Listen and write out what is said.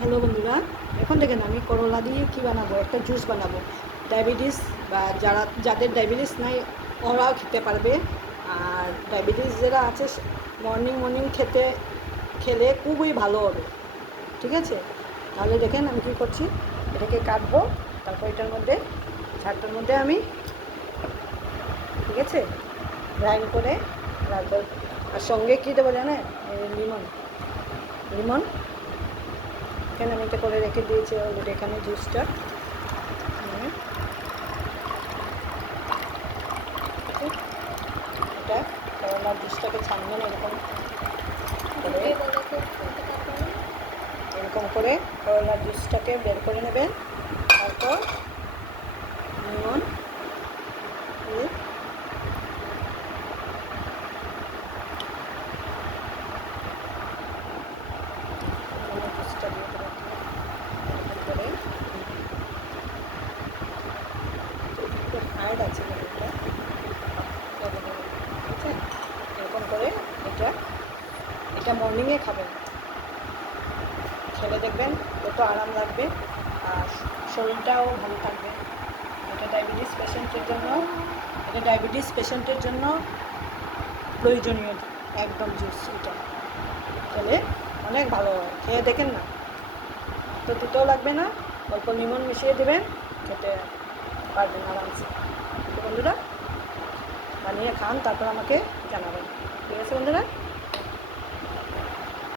Hello বন্ধুরা, এখন দেখেন আমি করলা দিয়ে কী বানাবো, একটা জুস বানাবো। ডায়াবেটিস বা যাদের ডায়াবেটিস নাই ওরাও খেতে পারবে। আর ডায়াবেটিস যারা আছে মর্নিং খেলে খুবই ভালো হবে। ঠিক আছে, তাহলে দেখেন আমি কী করছি, এটাকে কাটবো, তারপর এটার মধ্যে ঝাড়টার মধ্যে আমি, ঠিক আছে, গ্রাইন্ড করে রাখবো। আর সঙ্গে কী দেবো জানেন? লিমন লিমন এখানে আমি এটা করে রেখে দিয়েছি অলরেডি। এখানে জুসটা এটা করলার জুসটাকে ছানবেন এরকম করে করলার জুসটাকে বের করে নেবেন। তারপর লিমন জুসটা দিয়ে দেবেন করে হার্ড আছে এটা, ঠিক আছে। এরকম করে এটা মর্নিংয়ে খাবেন, খেলে দেখবেন কত আরাম লাগবে আর শরীরটাও ভালো থাকবে। এটা ডায়াবেটিস পেশেন্টের জন্য প্রয়োজনীয় একদম জুস। এটা খেলে অনেক ভালো হয়, খেয়ে দেখেন না, তো তিতেও লাগবে না, অল্প লিমন মিশিয়ে দেবেন, খেতে পারবেন আরামসে। তো বন্ধুরা বানিয়ে খান, তারপর আমাকে জানাবেন। ঠিক আছে বন্ধুরা।